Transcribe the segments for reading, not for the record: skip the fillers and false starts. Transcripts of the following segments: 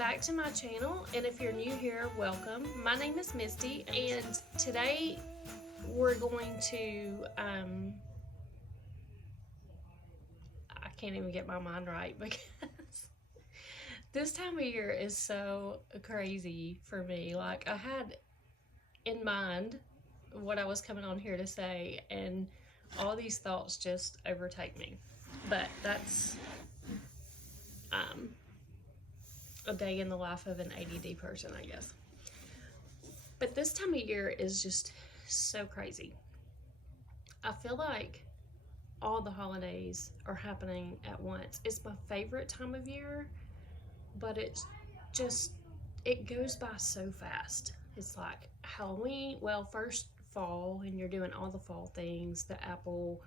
back to my channel, and if you're new here, welcome. My name is Misty, and today we're going to I can't even get my mind right because this time of year is so crazy for me. Like, I had in mind what I was coming on here to say, and all these thoughts just overtake me. But that's a day in the life of an ADD person, I guess. But this time of year is just so crazy. I feel like all the holidays are happening at once. It's my favorite time of year, but it goes by so fast. It's like Halloween, well, first fall, and you're doing all the fall things, the apple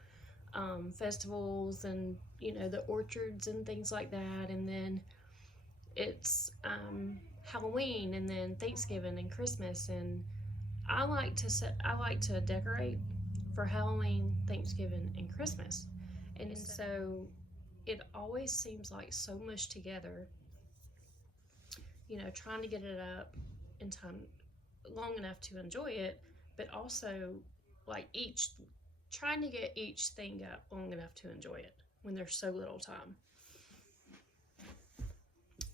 festivals, and the orchards and things like that, and then it's Halloween, and then Thanksgiving and Christmas. And I like to decorate for Halloween, Thanksgiving, and Christmas. And so it always seems like so much together, trying to get it up in time long enough to enjoy it, but also like trying to get each thing up long enough to enjoy it when there's so little time.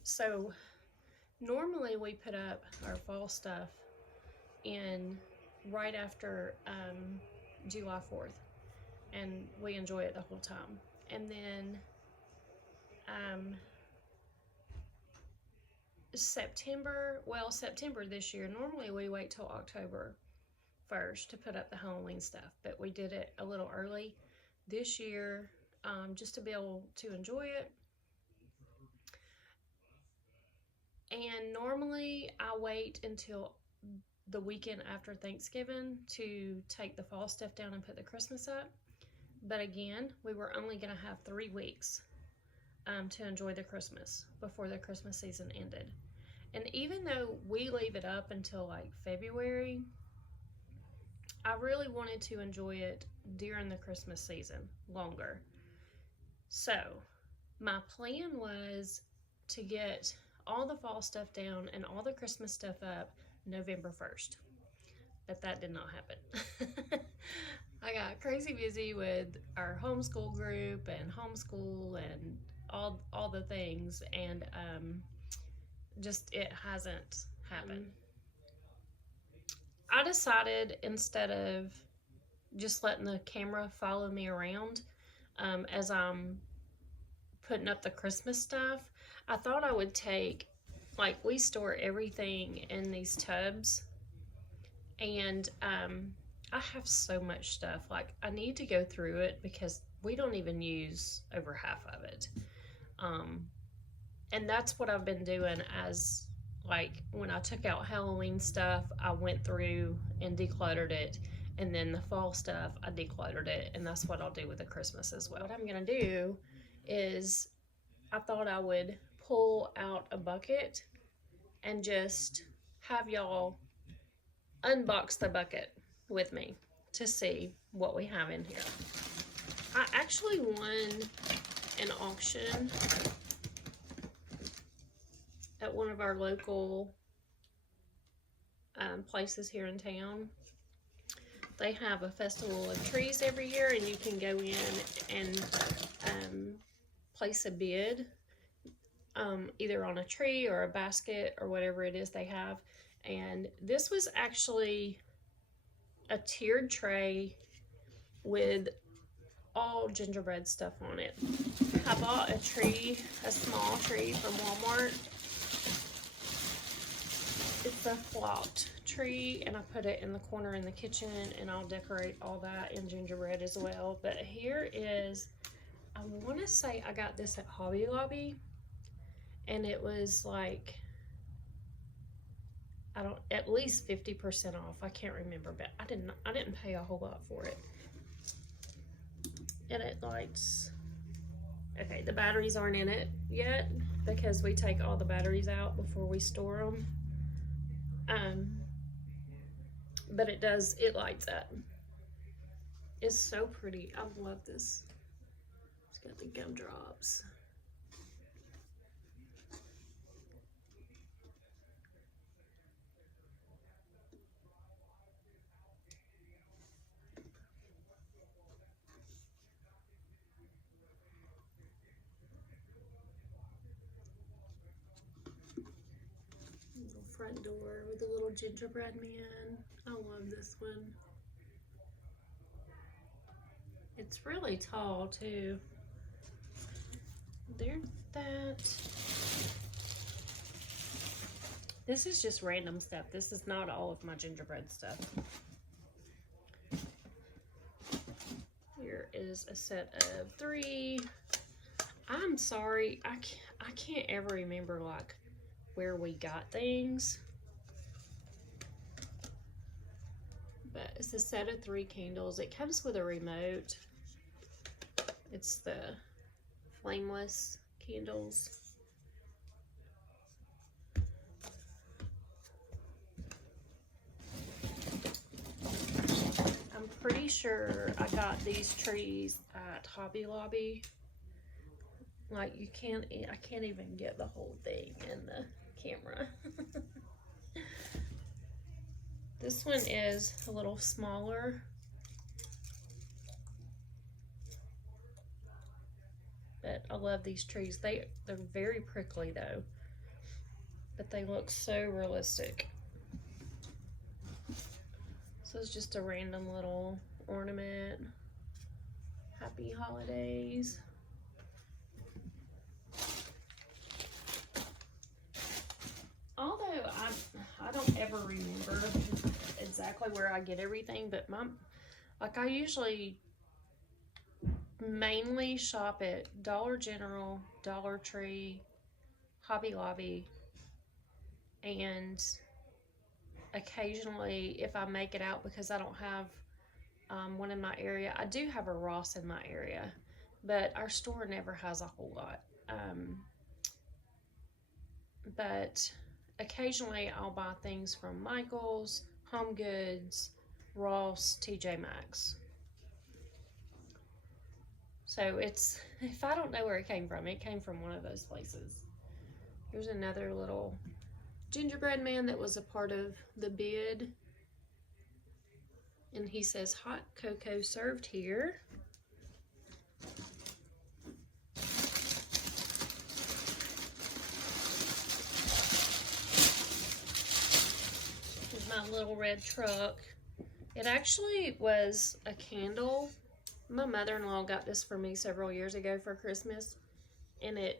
So normally we put up our fall stuff in right after July 4th, and we enjoy it the whole time. And then September this year, normally we wait till October 1st to put up the Halloween stuff, but we did it a little early this year, just to be able to enjoy it. And normally I wait until the weekend after Thanksgiving to take the fall stuff down and put the Christmas up. But again, we were only going to have 3 weeks to enjoy the Christmas before the Christmas season ended. And even though we leave it up until like February, I really wanted to enjoy it during the Christmas season longer. So my plan was to get all the fall stuff down and all the Christmas stuff up November 1st. But that did not happen. I got crazy busy with our homeschool group and homeschool and all the things, and just it hasn't happened. I decided, instead of just letting the camera follow me around as I'm putting up the Christmas stuff, I thought I would take, like, we store everything in these tubs, and I have so much stuff. Like, I need to go through it because we don't even use over half of it. And that's what I've been doing. As like, when I took out Halloween stuff, I went through and decluttered it, and then the fall stuff, I decluttered it, and that's what I'll do with the Christmas as well. What I'm gonna do is, I thought I would pull out a bucket and just have y'all unbox the bucket with me to see what we have in here. I actually won an auction at one of our local places here in town. They have a festival of trees every year, and you can go in and place a bid, either on a tree or a basket or whatever it is they have. And this was actually a tiered tray with all gingerbread stuff on it. I bought a small tree from Walmart. It's a flocked tree, and I put it in the corner in the kitchen, and I'll decorate all that in gingerbread as well. But here is, I want to say I got this at Hobby Lobby, and it was like, at least 50% off. I can't remember, but I didn't pay a whole lot for it. And it lights. Okay, the batteries aren't in it yet because we take all the batteries out before we store them. But it lights up. It's so pretty. I love this. It's got the gumdrops. front door with the little gingerbread man. I love this one. It's really tall too. There's that. This is just random stuff. This is not all of my gingerbread stuff. Here is a set of 3. I'm sorry, I can't ever remember like where we got things. But it's a set of 3 candles. It comes with a remote. It's the flameless candles. I'm pretty sure I got these trees at Hobby Lobby. Like I can't even get the whole thing in the camera. This one is a little smaller. But I love these trees. They're very prickly though. But they look so realistic. So it's just a random little ornament. Happy holidays. Although I don't ever remember exactly where I get everything, but I usually mainly shop at Dollar General, Dollar Tree, Hobby Lobby, and occasionally if I make it out because I don't have one in my area. I do have a Ross in my area, but our store never has a whole lot. But occasionally I'll buy things from Michael's, Home Goods, Ross, TJ Maxx. So it's, if I don't know where it came from one of those places. Here's another little gingerbread man that was a part of the bid. And he says hot cocoa served here. Here's my little red truck. It actually was a candle. My mother-in-law got this for me several years ago for Christmas. And I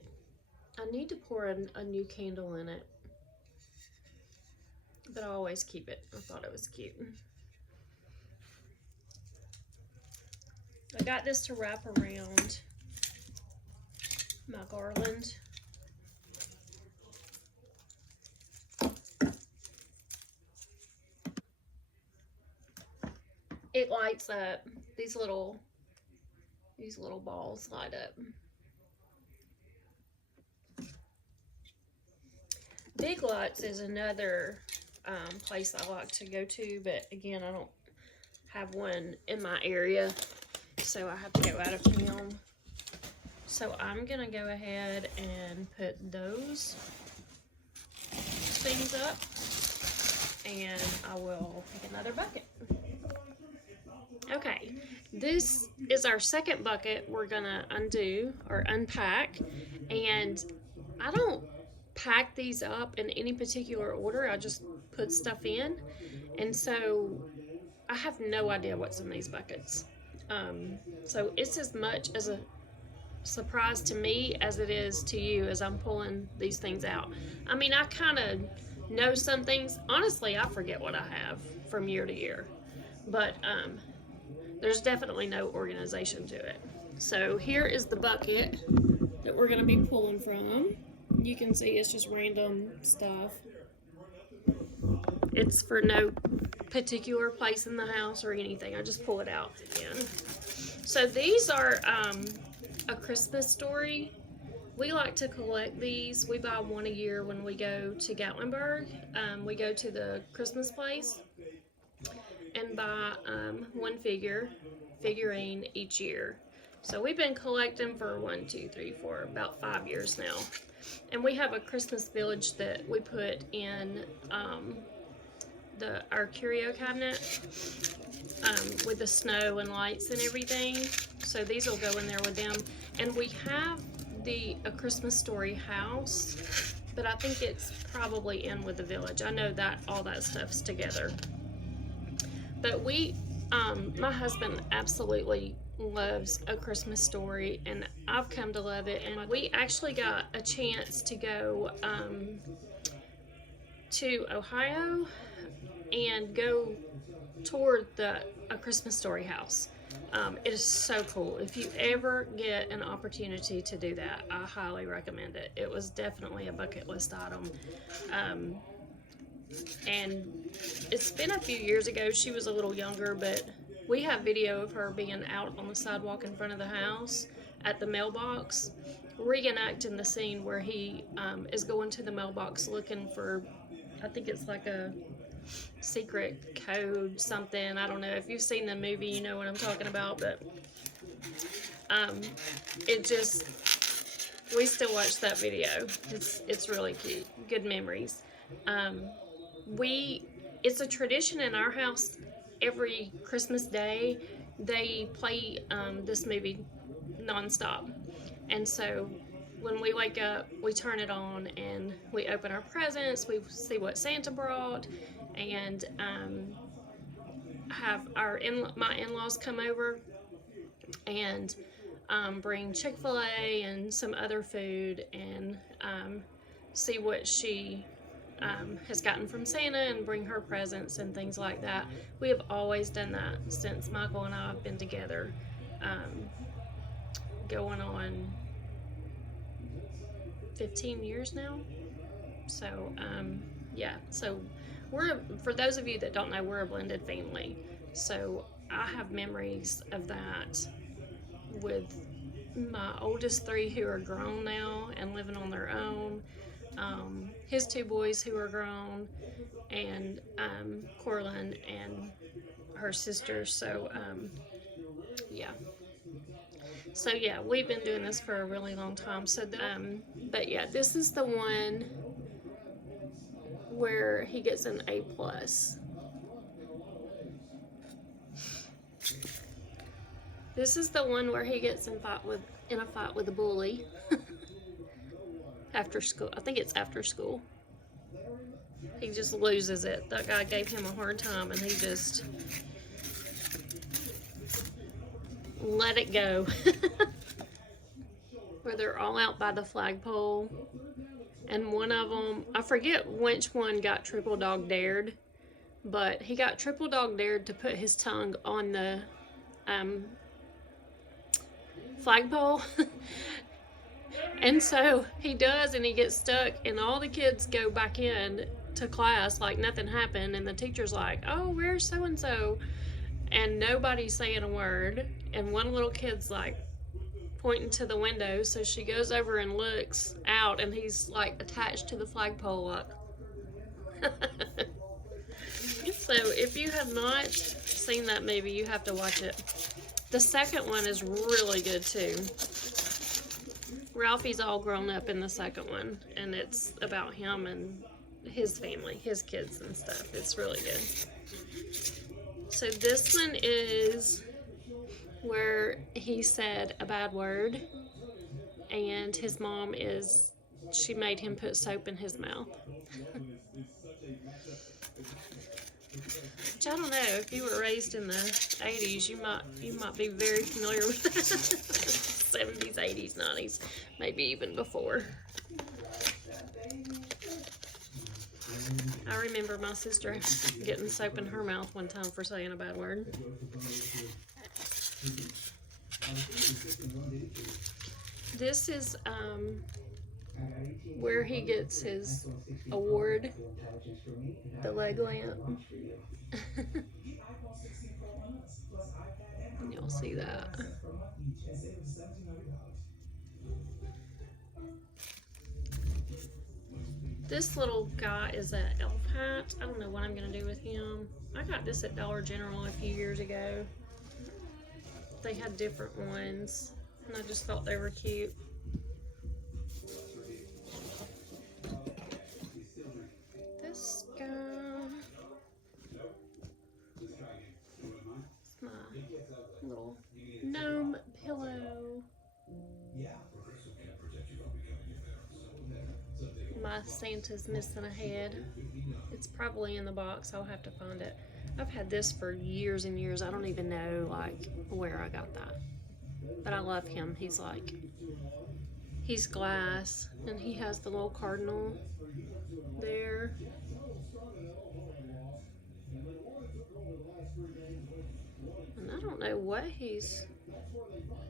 need to pour a new candle in it. But I always keep it. I thought it was cute. I got this to wrap around my garland. It lights up. These little balls light up. Big Lots is another place I like to go to, but again, I don't have one in my area, so I have to go out of town. So I'm gonna go ahead and put those things up, and I will pick another bucket. Okay, this is our second bucket we're gonna undo or unpack, and I don't pack these up in any particular order. I just put stuff in, and so I have no idea what's in these buckets. So it's as much as a surprise to me as it is to you as I'm pulling these things out. I mean, I kind of know some things. Honestly, I forget what I have from year to year, but there's definitely no organization to it. So here is the bucket that we're going to be pulling from. You can see it's just random stuff. It's for no particular place in the house or anything. I just pull it out again. So these are a Christmas story. We like to collect these. We buy one a year when we go to Gatlinburg. We go to the Christmas place and buy one figurine each year. So we've been collecting for about 5 years now. And we have a Christmas village that we put in our curio cabinet with the snow and lights and everything. So these will go in there with them. And we have a Christmas Story house, but I think it's probably in with the village. I know that all that stuff's together. But my husband absolutely loves A Christmas Story, and I've come to love it. And we actually got a chance to go to Ohio and go toward the A Christmas Story house. It is so cool. If you ever get an opportunity to do that, I highly recommend it. It was definitely a bucket list item. And it's been a few years ago. She was a little younger, but we have video of her being out on the sidewalk in front of the house at the mailbox, reenacting the scene where he is going to the mailbox looking for, I think it's like a secret code, something. I don't know. If you've seen the movie, you know what I'm talking about, but it just, we still watch that video. It's really cute. Good memories. It's a tradition in our house. Every Christmas Day, they play this movie nonstop, and so when we wake up, we turn it on and we open our presents. We see what Santa brought, and have my in-laws come over and bring Chick-fil-A and some other food, and see what she has gotten from Santa and bring her presents and things like that. We have always done that since Michael and I have been together, going on 15 years now. So yeah, so for those of you that don't know, we're a blended family. So I have memories of that with my oldest three who are grown now and living on their own, his two boys who are grown, and Corlin and her sister. So yeah. So yeah, we've been doing this for a really long time. So but yeah, this is the one where he gets an A+. This is the one where he gets in a fight with a bully after school. I think it's after school. He just loses it. That guy gave him a hard time, and he just let it go. Where they're all out by the flagpole, and one of them, I forget which one got triple dog dared, but he got triple dog dared to put his tongue on the flagpole. And so he does, and he gets stuck, and all the kids go back in to class like nothing happened, and the teacher's like, oh, where's so-and-so? And nobody's saying a word, and one little kid's like pointing to the window, so she goes over and looks out, and he's like attached to the flagpole up. So if you have not seen that movie, you have to watch it. The second one is really good too. Ralphie's all grown up in the second one, and it's about him and his family, his kids and stuff. It's really good. So this one is where he said a bad word, and his mom she made him put soap in his mouth. Which I don't know, if you were raised in the 80s, you might be very familiar with that. 70s, 80s, 90s, maybe even before. I remember my sister getting soap in her mouth one time for saying a bad word. This is where he gets his award, the leg lamp. You'll see that. This little guy is an elf hat. I don't know what I'm going to do with him. I got this at Dollar General a few years ago. They had different ones, and I just thought they were cute. This guy, it's my little gnome pillow. My Santa's missing a head. It's probably in the box. I'll have to find it. I've had this for years and years. I don't even know like where I got that. But I love him. He's glass and he has the little cardinal there. And I don't know what he's...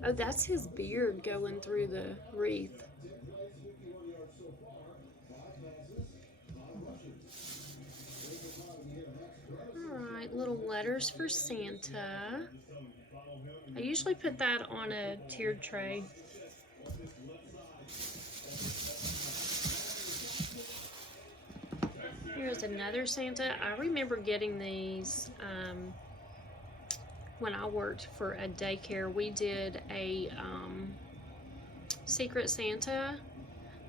Oh, that's his beard going through the wreath. Alright, little letters for Santa. I usually put that on a tiered tray. Here's another Santa. I remember getting these when I worked for a daycare. We did a Secret Santa,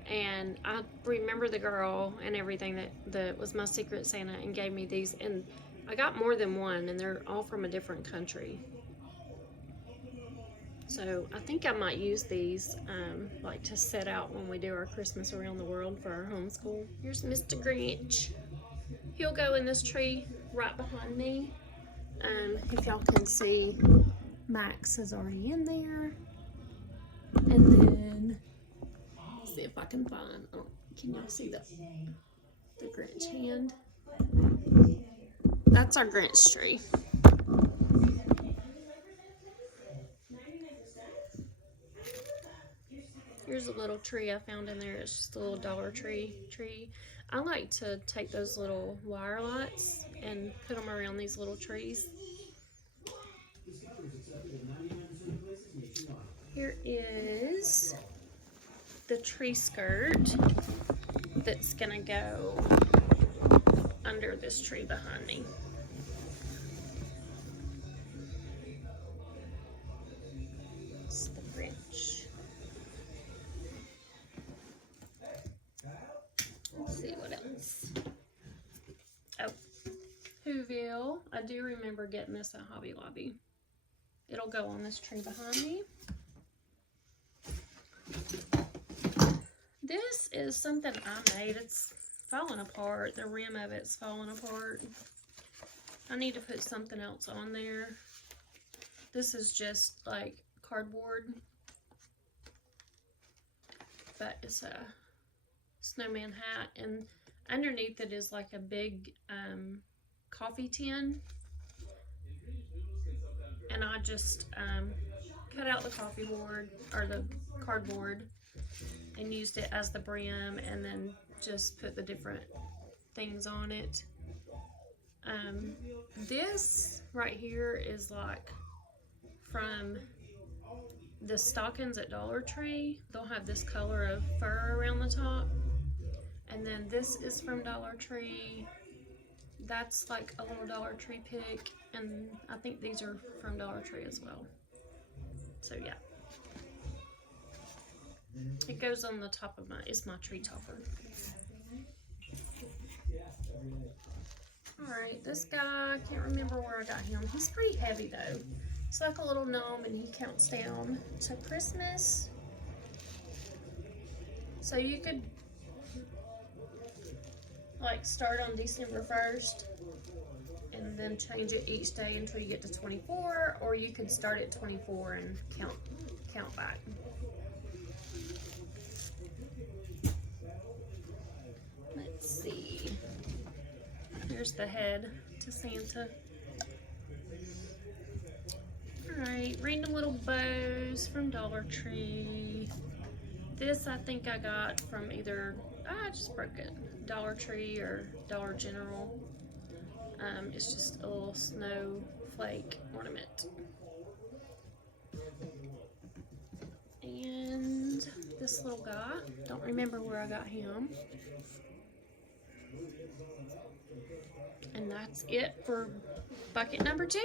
and I remember the girl and everything that was my Secret Santa and gave me these, and I got more than one, and they're all from a different country. So I think I might use these like to set out when we do our Christmas around the world for our homeschool. Here's Mr. Grinch. He'll go in this tree right behind me. If y'all can see, Max is already in there. And then, let's see if I can find, oh, can y'all see the Grinch hand? That's our Grinch tree. Here's a little tree I found in there. It's just a little Dollar Tree tree. I like to take those little wire lights and put them around these little trees. Here is the tree skirt that's gonna go under this tree behind me. It's the Grinch. Let's see what else. Oh, Whoville. I do remember getting this at Hobby Lobby. It'll go on this tree behind me. This is something I made. It's falling apart. The rim of it's falling apart. I need to put something else on there. This is just like cardboard, but it's a snowman hat, and underneath it is like a big coffee tin, and I just cut out the coffee board or the cardboard and used it as the brim, and then just put the different things on it. This right here is like from the stockings at Dollar Tree. They'll have this color of fur around the top. And then this is from Dollar Tree. That's like a little Dollar Tree pick. And I think these are from Dollar Tree as well. So yeah. It goes on the top of it's my tree topper. Alright, this guy, I can't remember where I got him. He's pretty heavy though. He's like a little gnome, and he counts down to Christmas. So you could like start on December 1st and then change it each day until you get to 24, or you could start at 24 and count back. Let's see. Here's the head to Santa. Alright, random little bows from Dollar Tree. This I think I got from either, I just broke it, Dollar Tree or Dollar General. It's just a little snowflake ornament. And this little guy, don't remember where I got him. And that's it for bucket number 2.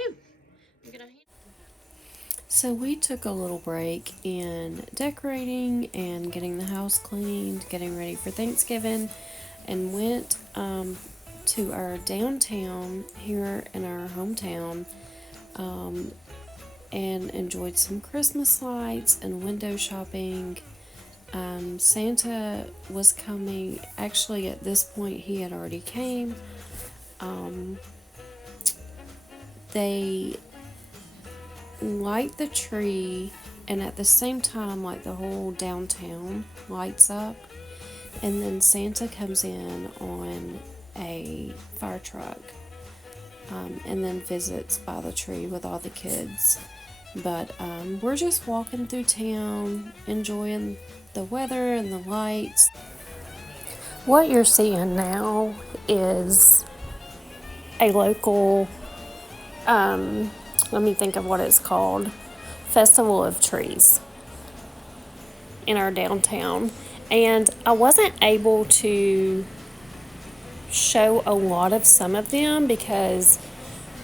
So we took a little break in decorating and getting the house cleaned, getting ready for Thanksgiving, and went to our downtown here in our hometown and enjoyed some Christmas lights and window shopping. Santa was coming. Actually, at this point, he had already came. They light the tree, and at the same time, like, the whole downtown lights up. And then Santa comes in on a fire truck, and then visits by the tree with all the kids. But we're just walking through town, enjoying the weather and the lights. What you're seeing now is a local, let me think of what it's called, Festival of Trees in our downtown. And I wasn't able to show a lot of some of them because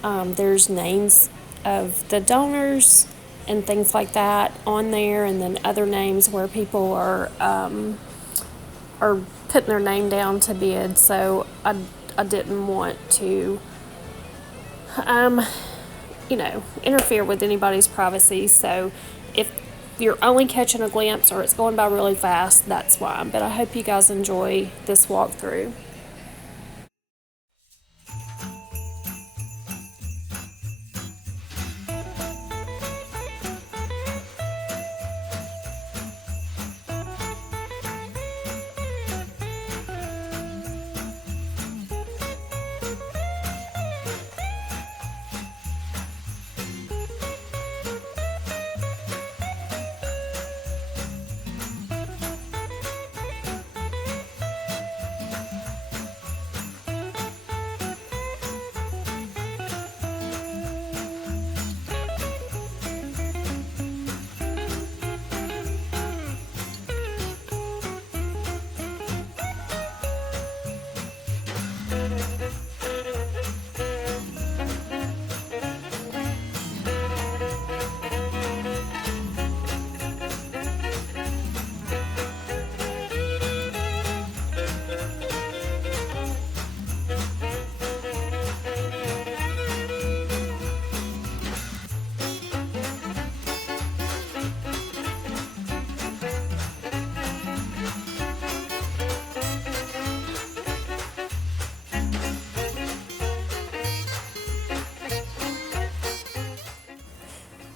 there's names of the donors and things like that on there, and then other names where people are putting their name down to bid. So I didn't want to interfere with anybody's privacy. So if you're only catching a glimpse or it's going by really fast, that's why. But I hope you guys enjoy this walkthrough.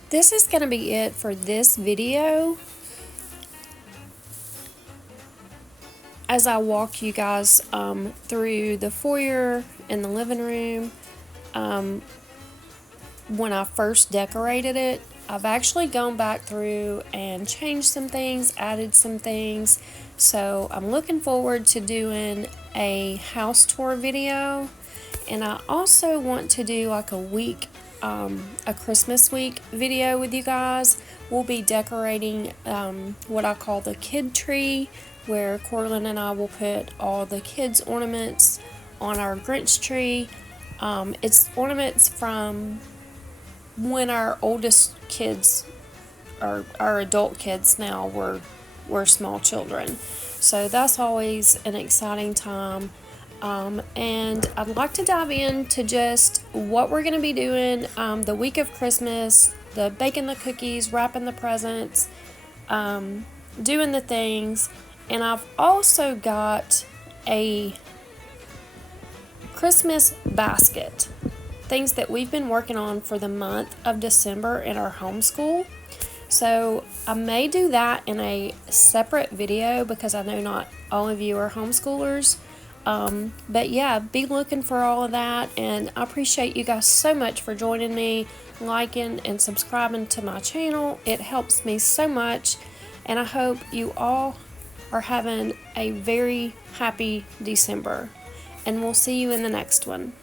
This is going to be it for this video. As I walk you guys through the foyer and the living room, when I first decorated it, I've actually gone back through and changed some things, added some things. So I'm looking forward to doing a house tour video. And I also want to do like a Christmas week video with you guys. We'll be decorating what I call the kid tree, where Corlin and I will put all the kids' ornaments on our Grinch tree. It's ornaments from when our oldest kids, or our adult kids now, were small children. So that's always an exciting time. And I'd like to dive into just what we're going to be doing the week of Christmas, the baking the cookies, wrapping the presents, doing the things. And I've also got a Christmas basket, things that we've been working on for the month of December in our homeschool. So I may do that in a separate video because I know not all of you are homeschoolers. But yeah, be looking for all of that, and I appreciate you guys so much for joining me, liking and subscribing to my channel. It helps me so much, and I hope you all are having a very happy December, and we'll see you in the next one.